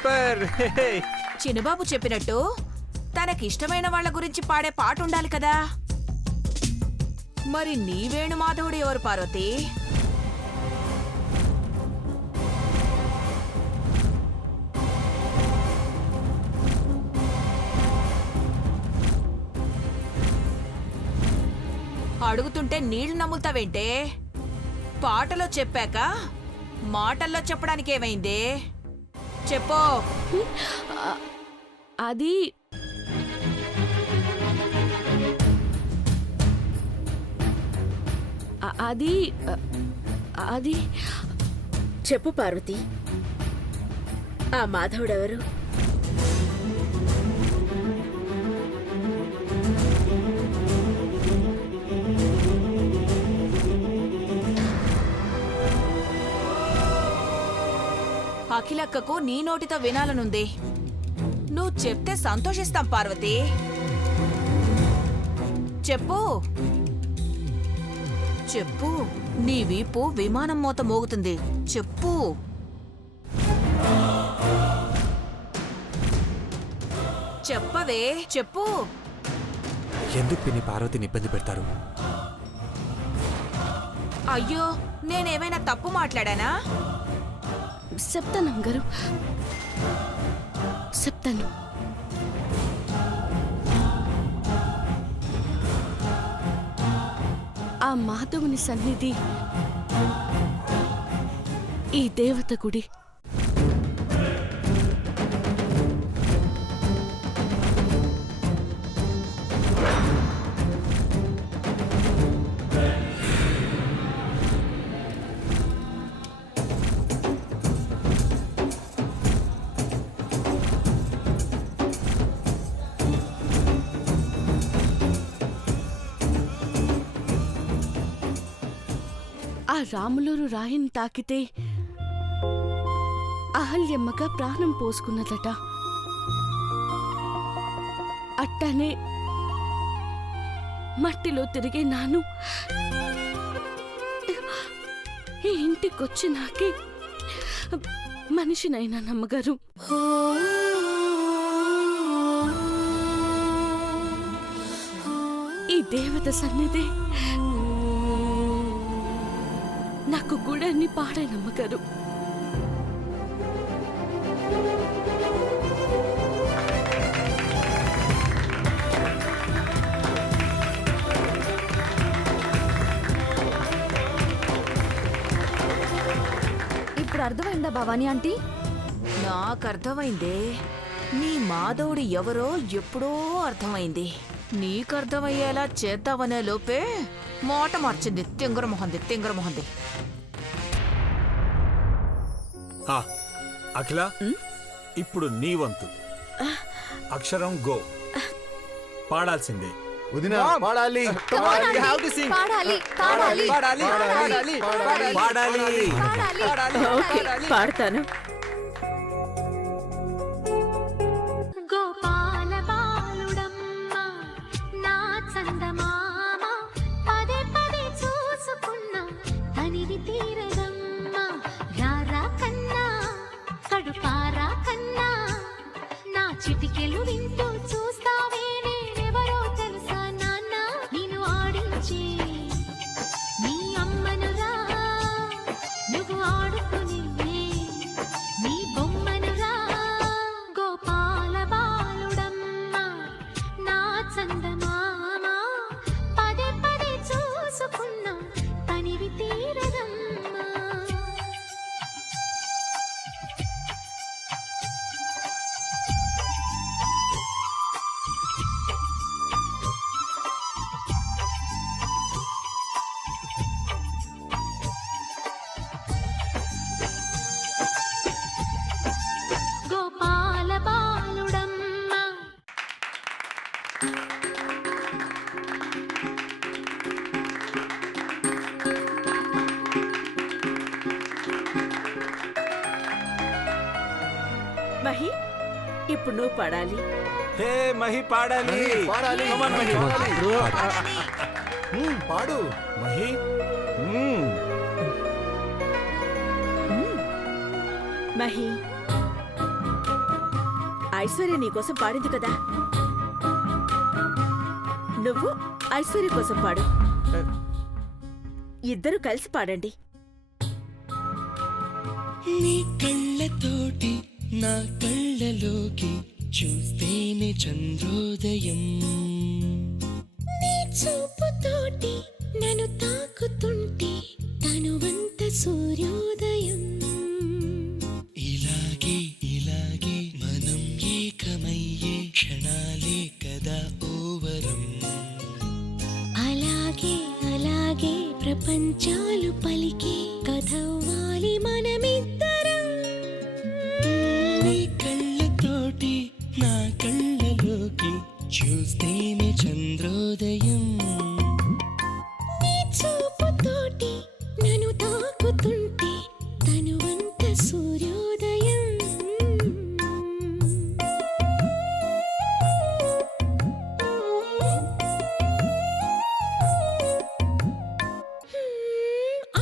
Super. చిన్నబాబు చెప్పినట్టు తనకిష్టమైన వాళ్ళ గురించి పాడే పాట ఉండాలి కదా. మరి నీ వేణుమాధవుడు ఎవరు పార్వతి? అడుగుతుంటే నీళ్లు నమ్ముతావేంటే? పాటలో చెప్పాక మాటల్లో చెప్పడానికి ఏమైంది? చెప్పో. అది అది అది చెప్పు పార్వతి, ఆ మాధవుడెవరు? అఖిలక్కకు నీ నోటితో వినాలనుంది. నువ్వు చెప్తే సంతోషిస్తాం పార్వతి. చెప్పు చెప్పు. నీ వీపు విమానం మోత మోగుతుంది. చెప్పు. చెప్పవే, చెప్పు. ఎందుకు పిన్ని పార్వతిని ఇబ్బంది పెడతారు? అయ్యో, నేనేమైనా తప్పు మాట్లాడానా? చెప్తాను అమ్మగారు, చెప్తాను. ఆ మాధవుని సన్నిధి ఈ దేవత గుడి. ఆ రాములూరు రాయిని తాకితే అహల్యమ్మగా ప్రాణం పోసుకున్నదట. అట్టానే మట్టిలో తిరిగే నాను ఈ ఇంటికొచ్చి నాకే మనిషినైనా నమ్మగారు. ఈ దేవత సన్నిధి నాకు గుడాన్ని పాడే నమ్మగారు. ఇప్పుడు అర్థమైందా భవానీ ఆంటీ? నాకర్థమైందే. నీ మాధవుడు ఎవరో ఎప్పుడో అర్థమైంది. నీకర్థమయ్యేలా చేద్దామనే లోపే మాట మార్చింది. తింగరమొహంది. అఖిల, ఇప్పుడు నీ వంతు. అక్షరం గో. పాడాల్సిందే. పాడాలి. పాడతాను. చిటికెలు వింటూ చూస్తావే నేనెవరో తెలుసా నాన్న, నేను ఆడించి నీ అమ్మనురా, నువ్వు ఆడుకుని నీ బొమ్మనురా. గోపాల బాలుడమ్మ నా చందమామ, పదే పదే చూసుకున్నా తనివి తీరదమ్మా. మహి, ఇప్పుడు నువ్వు పాడాలి. హే మహి, పాడాలి. Come on, Mahi. పాడు మహి. మహి, ఐశ్వర్య నీకోసం పాడింది కదా, నువ్వు ఐశ్వర్య కోసం పాడు. ఇద్దరు కలిసి పాడండి. నీ కళ్ళతోటి నా కళ్ళలోకి చూస్తేనే చంద్రోదయం, నీ చూపుతోటి నన్ను తాకుతుంటే తనువంత సూర్యోదయం. ఇలాగే ఇలాగే మనం ఏకమయ్యే క్షణాలే కదా ఓవరం. అలాగే అలాగే ప్రపంచాలు పలికే కథవ్వాలి మనమిద్దరం. నీ కళ్ళతోటి నా కళ్ళలోకి చూస్తేనే చంద్రోదయం, నీ చూపుతోటి నన్ను తాకుతుంటే తనువంత సూర్యోదయం.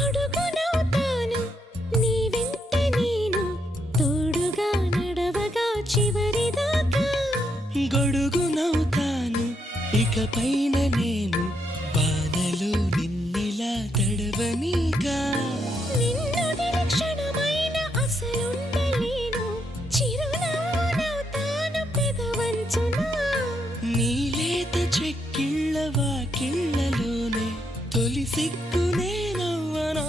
అడుగునవుతాను నీ వెంట నేను, తోడుగా నడవగా చివరిదాకా. గొడుగునవుతాను ఇకపైన నేను, బాధలు నిన్నిలా తడవనీగా. నిన్నుదిన క్షణమైన అసలుండలేను, చిరునవ్వునవుతాను పెదవంచున. నీ లేత చెక్కిళ్ళ వాకిళ్ళలోనే తొలి సిగ్గునే నవ్వనా.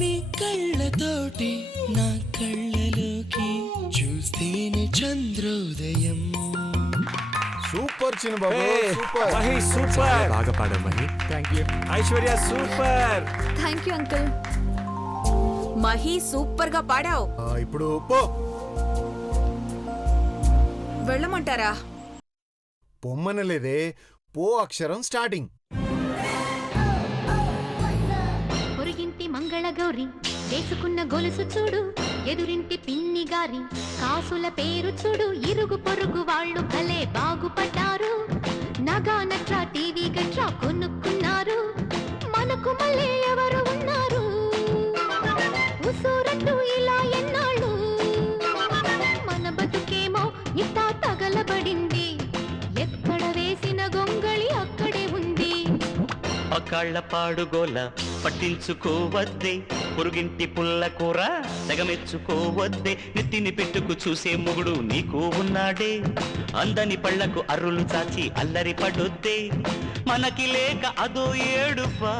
నీ కళ్ళతోటి నా కళ్ళలోకి చూస్తేనే చంద్రోదయం. సూపర్ చిన్న బాబు, Hey, సూపర్. మహి సూపర్. బాగా పాడావు Mahi. Thank you. Aishwarya super. Thank you uncle. Mahi super గా పాడావు. ఇప్పుడు పో. వెళ్ళమంటారా? పొమ్మనలేదే, పో అక్షరం స్టార్టింగ్. పొరుగింటి మంగళగౌరి వేసుకున్న గొలుసు చూడు, ఎదురింటి పిన్ని గారి కాసుల పేరు చూడు. ఇరుగు పొరుగు వాళ్ళు భలే బాగుపడ్డారు, నగా నట్రా టీవీ గట్రా కొనుక్కున్నారు. మనకు మళ్ళీ ఎవరు ఉన్నారు, ఉసూరంటూ ఇలా ఎన్నాళ్ళు. మన బతుకేమో ఇట్టా తగలబడింది, ఎక్కడ వేసిన గొంగళి అక్కడే ఉంది. పకాళ్ల పాడుగోల పట్టించుకోవద్దే, పొరుగింటి పుల్ల కూర తెగమెచ్చుకోవద్దే. నెత్తిని పెట్టుకు చూసే మొగుడు నీకు ఉన్నాడే, అందని పళ్లకు అర్రులు చాచి అల్లరి పడొద్దే. మనకి లేక అదో ఏడుపా,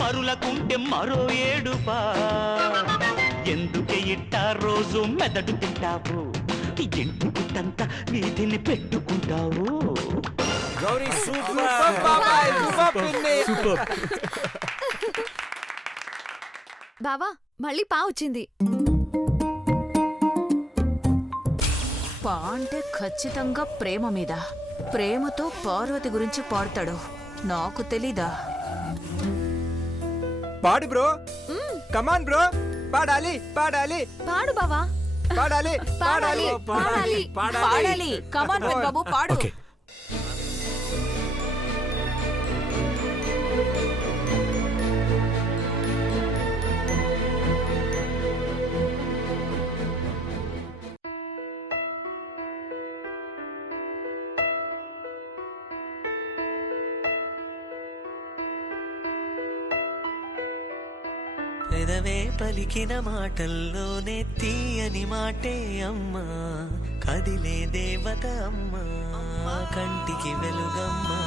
పరులకుంటే మరో ఏడుపా. ఎందుకే ఇట్టా రోజు మెదడు తింటావు, ఇంటి పుట్టంతా వీధిని పెట్టుకుంటావు. గౌరీ సూపర్ బాబాయ్, సూపర్ పిన్ని. సూపర్. బావా మళ్ళీ పా వచ్చింది. పా అంటే ఖచ్చితంగా ప్రేమ మీద. ప్రేమతో పార్వతి గురించి పాడతాడు, నాకు తెలీదా? పాడు బ్రో, కమాన్ బ్రో, పాడాలి పాడాలి పాడు బావా. పాడాలి పాడాలి, పాడాలి. పాడాలి. కమాన్ బాబు పాడు. ఓకే. పెదవే పలికిన మాటల్లోనే తీయని మాటే అమ్మా, కదిలే దేవత అమ్మా, కంటికి వెలుగమ్మా.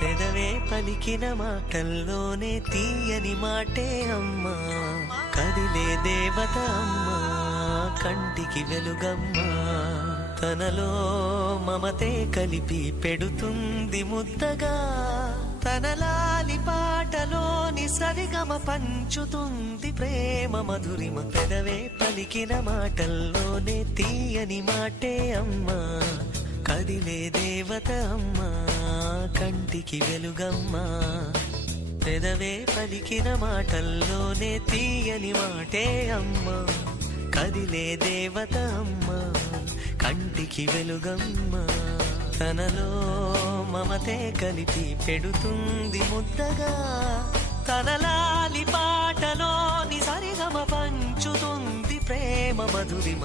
పెదవే పలికిన మాటల్లోనే తీయని మాటే అమ్మా, కదిలే దేవత అమ్మా, కంటికి వెలుగమ్మా. తనలో మమతే కలిపి పెడుతుంది ముద్దగా, తనలాలి పాటలోని సరిగమ పంచుతుంది ప్రేమ మధురిమ. పెదవే పలికిన మాటల్లోనే తీయని మాటే అమ్మా, కదిలే దేవత అమ్మా, కంటికి వెలుగమ్మా. పెదవే పలికిన మాటల్లోనే తీయని మాటే అమ్మా, కదిలే దేవత అమ్మా, కంటికి వెలుగమ్మా. తనలో మమతే కలిపి పెడుతుంది ముద్దగా, తనలాలి పాటలోని సరిగమ పంచుతుంది ప్రేమ ప్రేమ మధురిమ.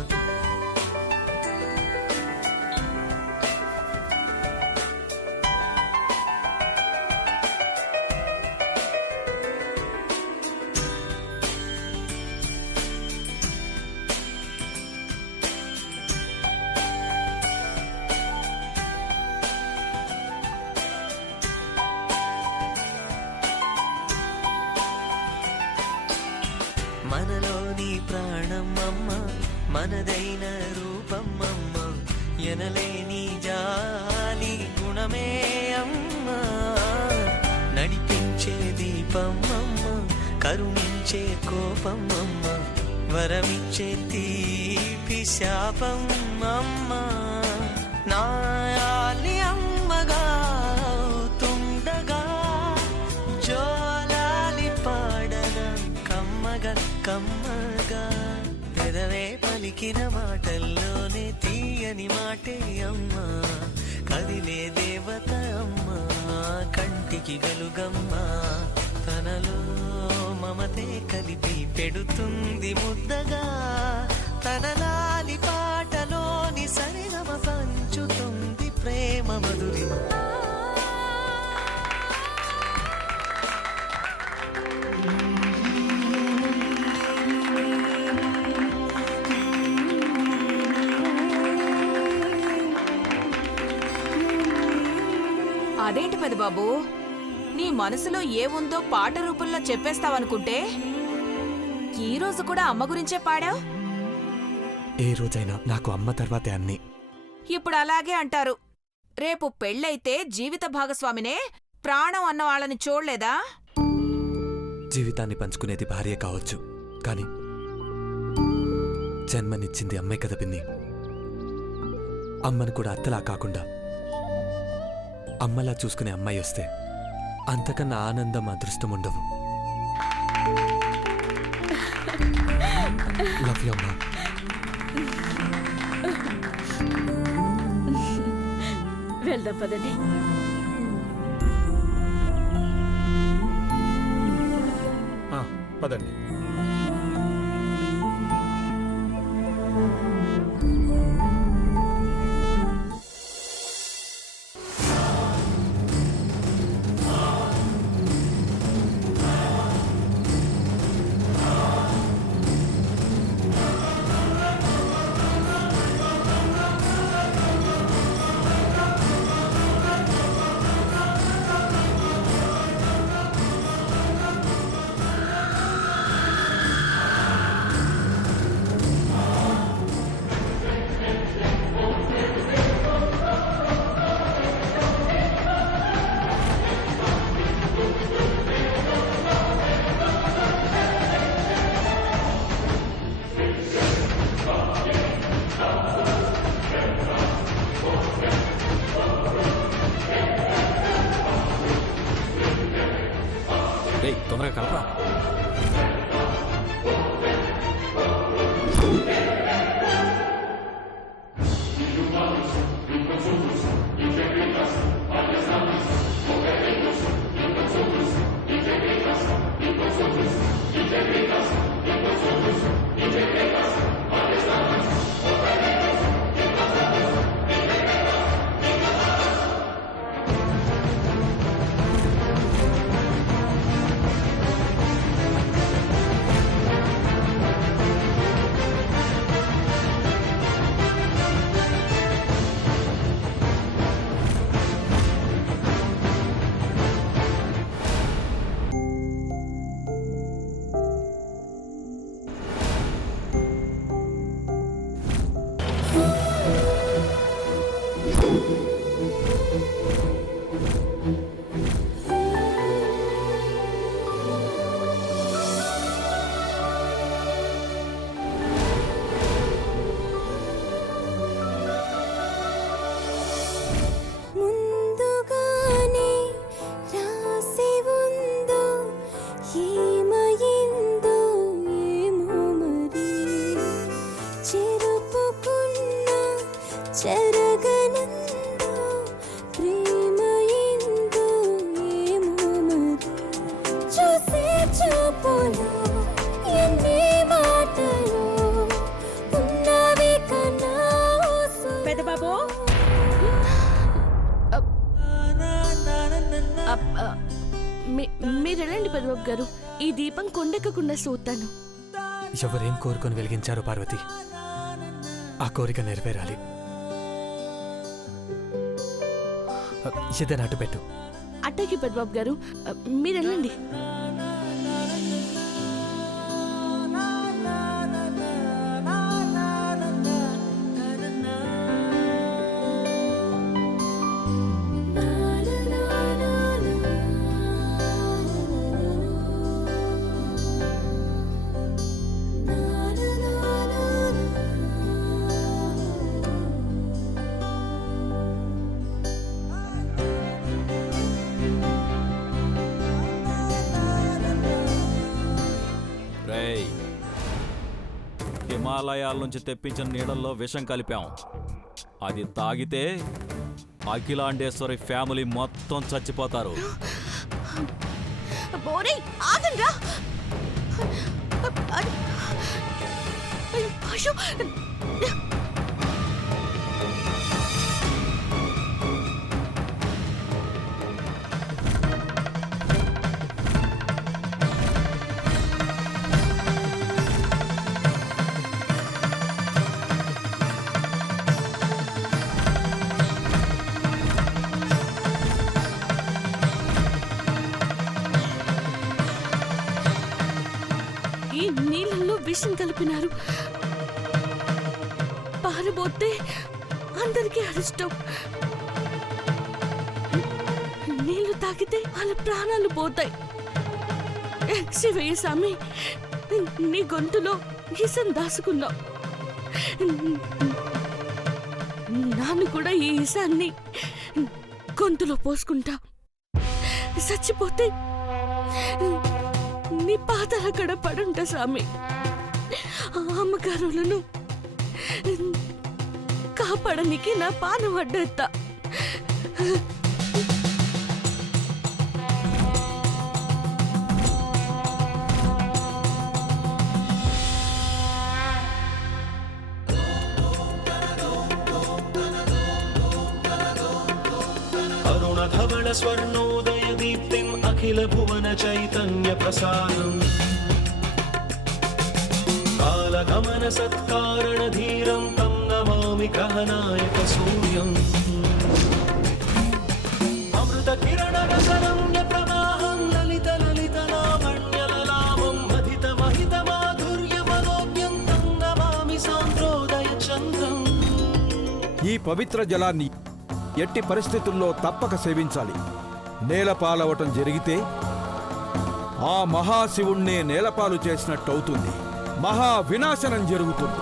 మనలోని ప్రాణమమ్మ, మనదైన రూపమమ్మ, ఎనలేని జాలి గుణమే అమ్మ. నడిపించే దీపమమ్మ, కరుణించే కోపమమ్మ, వరమిచ్చే తీపి శాపమమ్మ. నాయాలి అమ్మగా అవుతుండగా జోలాలి పాడన కమ్మగా కమ్మగా. పెదవే పలికిన మాటల్లోనే తీయని మాటే అమ్మ, కదిలే దేవత అమ్మ, కంటికి వెలుగమ్మ. తనలో మమతే కలిపి పెడుతుంది ముద్దగా, తన లాలి పాటలోని సరిగమ పంచుతుంది ప్రేమ మధురిమ. అదేంటి పెదబాబు, నీ మనసులో ఏముందో పాట రూపంలో చెప్పేస్తావనుకుంటే ఈ రోజు కూడా అమ్మ గురించే పాడావు. ఏ రోజైనా నాకు అమ్మ తర్వాతే అన్ని. ఇప్పుడు అలాగే అంటారు. రేపు పెళ్ళైతే జీవిత భాగస్వామినే ప్రాణం అన్న వాళ్ళని చూడలేదా? జీవితాన్ని పంచుకునేది భార్య కావచ్చు, కానీ జన్మనిచ్చింది అమ్మే కదా పిన్ని. అమ్మను కూడా అత్తలా కాకుండా అమ్మలా చూసుకునే అమ్మాయి వస్తే అంతకన్నా ఆనందం అదృష్టం ఉండవు. లవ్ యూ అమ్మా. వెళ్దాం పదండి. పదండి. తొందరగా కలపరా. గారు, ఈ దీపం కొండెక్కకుండా చూస్తాను. ఎవరేం కోరుకొని వెలిగించారో పార్వతి, ఆ కోరిక నెరవేరాలి. ఏదైనా అటు పెట్టు. అట్టకి పెద్దబాబు గారు, మీరు వెళ్ళండి. హిమాలయాల నుంచి తెప్పించిన నీళ్ళల్లో విషం కలిపాం. అది తాగితే అఖిలాండేశ్వరి ఫ్యామిలీ మొత్తం చచ్చిపోతారు. ఈ నీళ్ళల్లో విషం కలిపినారు. పారబోతే అందరికీ అరిష్టం. నీళ్లు తాగితే వాళ్ళ ప్రాణాలు పోతాయి. శివయ్య స్వామి, నీ గొంతులో ఇసం దాసుకున్నావు. నాను కూడా ఈ ఇసాన్ని గొంతులో పోసుకుంటా. చచ్చిపోతే నీ పాదాల కడ పడుంటా స్వామి. అమ్మగారులను కాపాడనికి నా పానం అడ్డెత్తా. అరుణధవళ స్వర్ణోదయ దీప్తిం అఖిల భువన చైతన్య ప్రసారం కాలగమన సత్కారణ ధీరం తం నమామి గ్రహనాయక సూర్యం అమృత కిరణ రసరమ్య ప్రవాహం లలిత లలిత లావణ్య లలామం మధిత మహిత మాధుర్య మనోజ్ఞం తం నమామి సాంద్రోదయ చంద్రం. ఈ పవిత్ర జలాన్ని ఎట్టి పరిస్థితుల్లో తప్పక సేవించాలి. నేలపాలవటం జరిగితే ఆ మహాశివుణ్ణే నేలపాలు చేసినట్టవుతుంది. మహా వినాశనం జరుగుతుంది.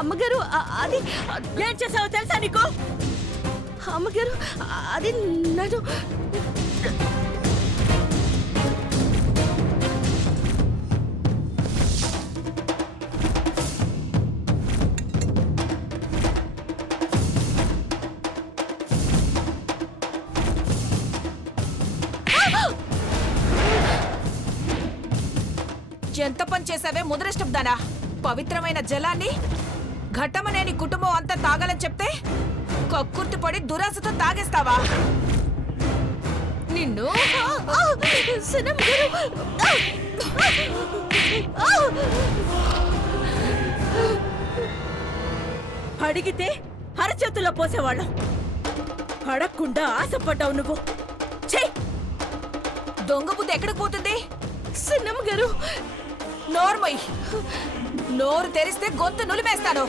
అమ్మగారు, అది ఏం చేసావో తెలుసా నీకు? అమ్మగారు, అది నన్ను ఎంత పని చేసావే ముదరిష్టం దానా? పవిత్రమైన జలాన్ని ఘట్టమనేని కుటుంబం అంతా తాగాలని చెప్తే కక్కుర్తి పడి దురాశతో తాగేస్తావా? నిన్ను అడిగితే అరచేతుల్లో పోసేవాళ్ళం. అడగకుండా ఆశపడ్డావు నువ్వు. దొంగ బుద్ధి ఎక్కడికి పోతుంది? సిన్నమ్మ గారు, నోర్మై, నోరు తెరిస్తే గొంతు నులిమేస్తాను.